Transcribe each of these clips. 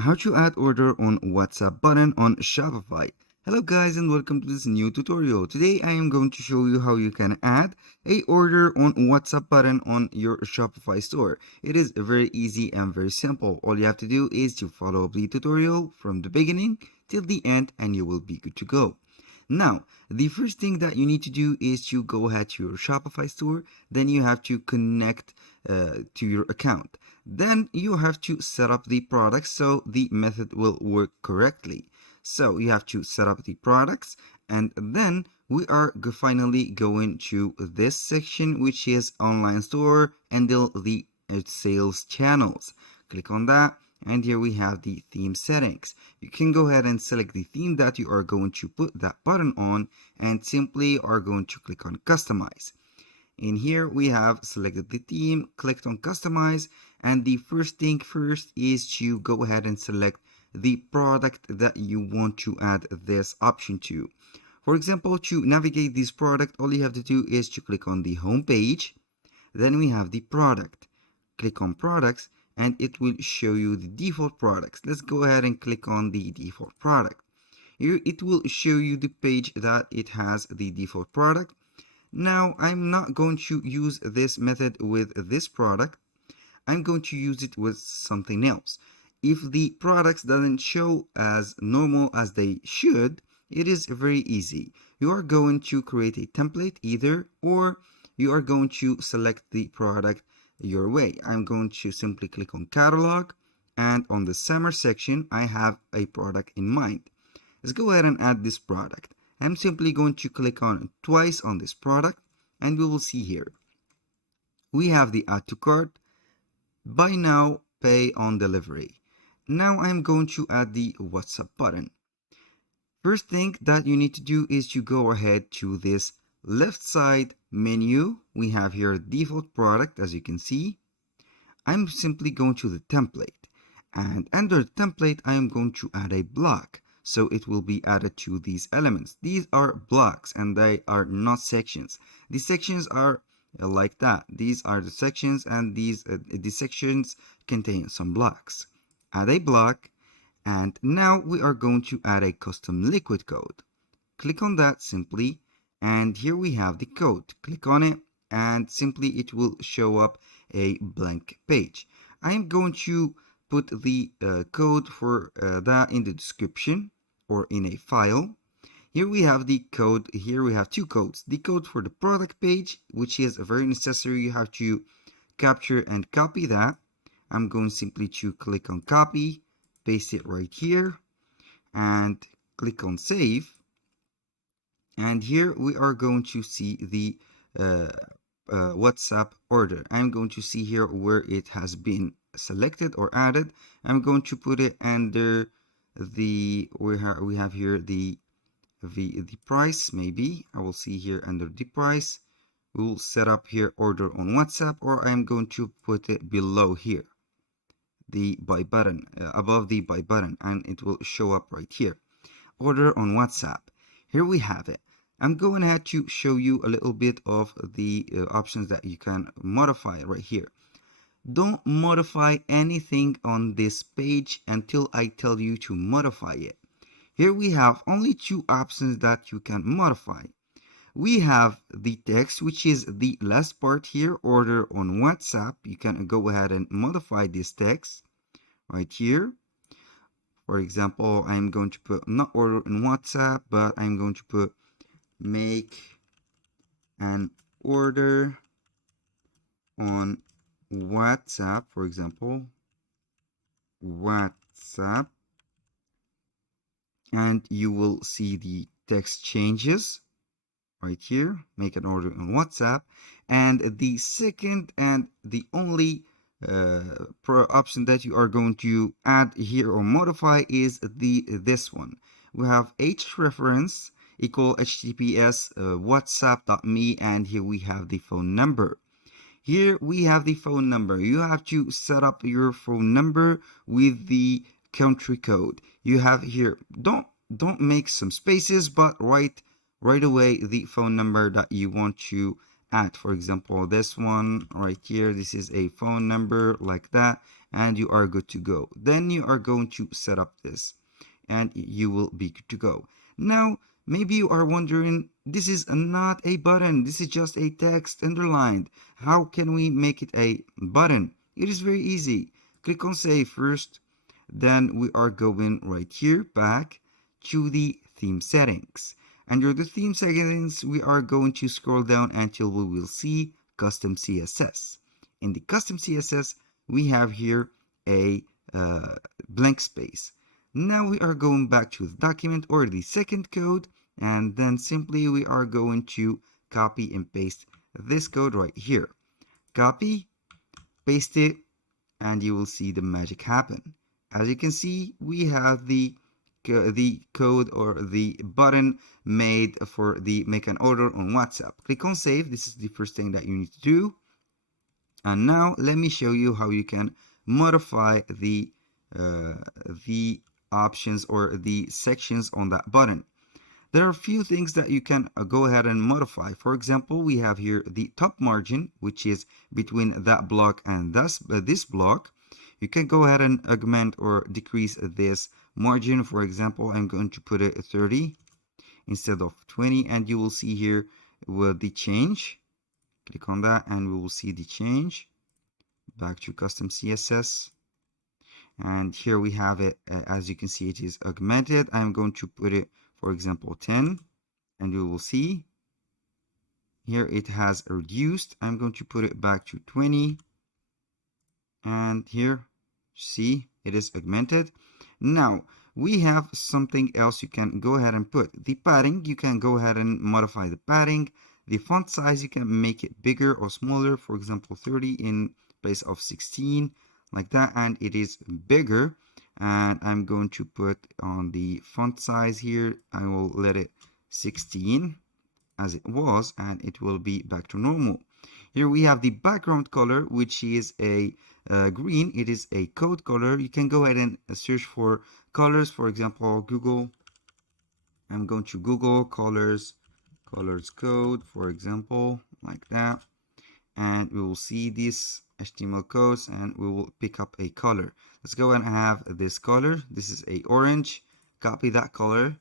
How to add order on WhatsApp button on Shopify. Hello guys and welcome to this new tutorial. Today I am going to show you how you can add a order on WhatsApp button on your Shopify store. It is very easy and very simple. All you have to do is to follow the tutorial from the beginning till the end and you will be good to go. Now, the first thing that you need to do is to go ahead to your Shopify store. Then you have to connect to your account. Then you have to set up the products so the method will work correctly. So you have to set up the products, and then we are finally going to this section, which is online store and the sales channels. Click on that, and here we have the theme settings. You can go ahead and select the theme that you are going to put that button on, and simply are going to click on customize. In here we have selected the theme, clicked on customize, and the first thing first is to go ahead and select the product that you want to add this option to. For example, to navigate this product, all you have to do is to click on the home page. Then we have the product. Click on products and it will show you the default products. Let's go ahead and click on the default product. Here it will show you the page that it has the default product. Now I'm not going to use this method with this product. I'm going to use it with something else. If the products doesn't show as normal as they should, it is very easy. You are going to create a template either, or you are going to select the product your way. I'm going to simply click on catalog, and on the summer section I have a product in mind. Let's go ahead and add this product. I'm simply going to click on twice on this product, and we will see here we have the add to cart, buy now, pay on delivery. Now I'm going to add the WhatsApp button. First thing that you need to do is to go ahead to this left side menu. We have here default product, as you can see. I'm simply going to the template, and under template I am going to add a block, so it will be added to these elements. These are blocks and they are not sections. The sections are like that. These are the sections, and these sections contain some blocks. Add a block, and now we are going to add a custom liquid code. Click on that simply, and here we have the code. Click on it and simply it will show up a blank page. I am going to put the code for that in the description or in a file. Here we have the code. Here we have two codes. The code for the product page, which is very necessary. You have to capture and copy that. I'm going simply to click on copy, paste it right here, and click on save. And here we are going to see the WhatsApp order. I'm going to see here where it has been selected or added. I'm going to put it under the we have here the price. Maybe I will see here under the price. We'll set up here order on WhatsApp, or I'm going to put it below here, the buy button, above the buy button, and it will show up right here. Order on WhatsApp. Here we have it. I'm going ahead to show you a little bit of the options that you can modify right here. Don't modify anything on this page until I tell you to modify it. Here we have only two options that you can modify. We have the text, which is the last part here, order on WhatsApp. You can go ahead and modify this text right here. For example, I'm going to put not order on WhatsApp, but I'm going to put make an order on WhatsApp, for example, WhatsApp, and you will see the text changes right here. Make an order on WhatsApp, and the second and the only option that you are going to add here or modify is this one. We have href equal https whatsapp.me, and here we have the phone number. Here we have the phone number. You have to set up your phone number with the country code. You have here, don't make some spaces, but write right away the phone number that you want to add. For example, this one right here, this is a phone number like that, and you are good to go. Then you are going to set up this and you will be good to go. Now, maybe you are wondering, this is not a button, this is just a text underlined. How can we make it a button? It is very easy. Click on save first, then we are going right here back to the theme settings. Under the theme settings, we are going to scroll down until we will see custom CSS. In the custom CSS, we have here a blank space. Now we are going back to the document or the second code, and then simply we are going to copy and paste this code right here. Copy, paste it, and you will see the magic happen. As you can see, we have the code or the button made for the make an order on WhatsApp. Click on save. This is the first thing that you need to do. And now let me show you how you can modify the options or the sections on that button. There are a few things that you can go ahead and modify. For example, we have here the top margin, which is between that block and this block. You can go ahead and augment or decrease this margin. For example, I'm going to put it at 30 instead of 20, and you will see here with the change. Click on that and we will see the change. Back to custom CSS. And here we have it. As you can see, it is augmented. I'm going to put it, for example, 10, and you will see here it has reduced. I'm going to put it back to 20, and here, see, it is augmented. Now we have something else you can go ahead and put. The padding, you can go ahead and modify the padding. The font size, you can make it bigger or smaller, for example 30 in place of 16, like that, and it is bigger. And I'm going to put on the font size here, I will let it 16 as it was, and it will be back to normal. Here we have the background color, which is a green. It is a code color. You can go ahead and search for colors, for example Google. I'm going to Google colors code, for example, like that, and we will see these HTML codes and we will pick up a color. Let's go and have this color. This is a orange. Copy that color,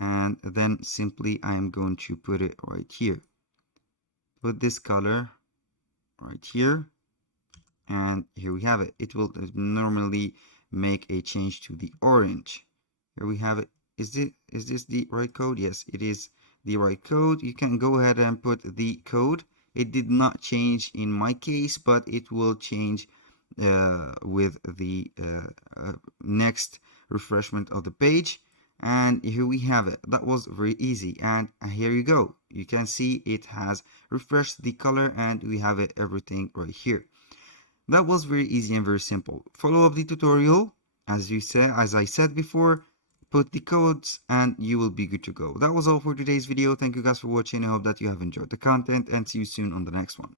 and then simply I am going to put it right here. Put this color right here, and here we have it. It will normally make a change to the orange. Here we have it. Is this the right code? Yes, it is the right code. You can go ahead and put the code. It did not change in my case, but it will change with the next refreshment of the page. And here we have it. That was very easy, and here you go. You can see it has refreshed the color, and we have it everything right here. That was very easy and very simple. Follow up the tutorial as I said before. Put the codes and you will be good to go. That was all for today's video. Thank you guys for watching. I hope that you have enjoyed the content, and see you soon on the next one.